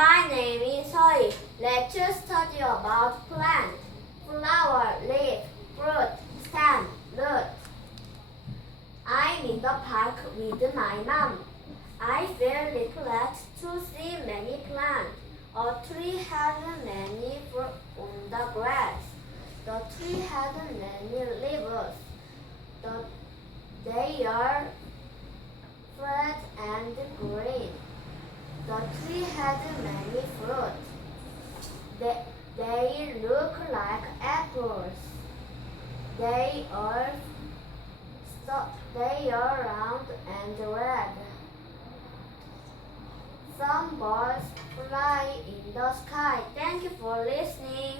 my name is Hansohi. Let's study about plant, flower, leaf, fruit, stem, root. I'm in the park with my mom. I feel glad to see many plants. A tree has many fruit on the grass. The tree has many leaves. They are red and green. The tree has many fruit. They look like apples. They are round and red. Some birds fly in the sky. Thank you for listening.